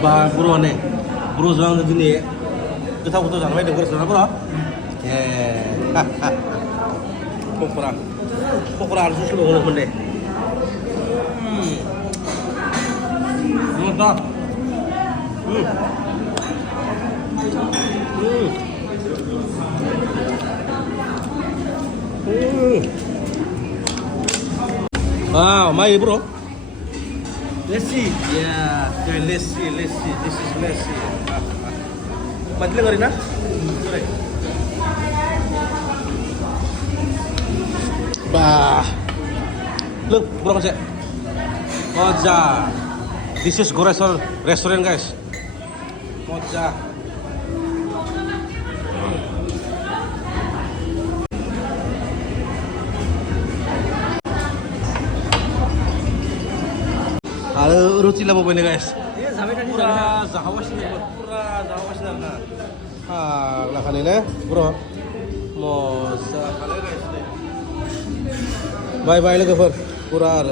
Bah, bro nih, bro jangan gini. Kita foto sama dengan sana bro. Pokora, pokora harus sudah ngomong deh. Mantap. Wow, mai bro. Lassi. Ya, lassi. This is lassi. Madli ngari na? Sorry. Bah. Look, bro kasi. Moja. This is restaurant guys. Moja. Halo, rucila po ini guys. Pura zahawas na. Lah kanina, bro. Mo sa kanina guys. Bye lagi for pura.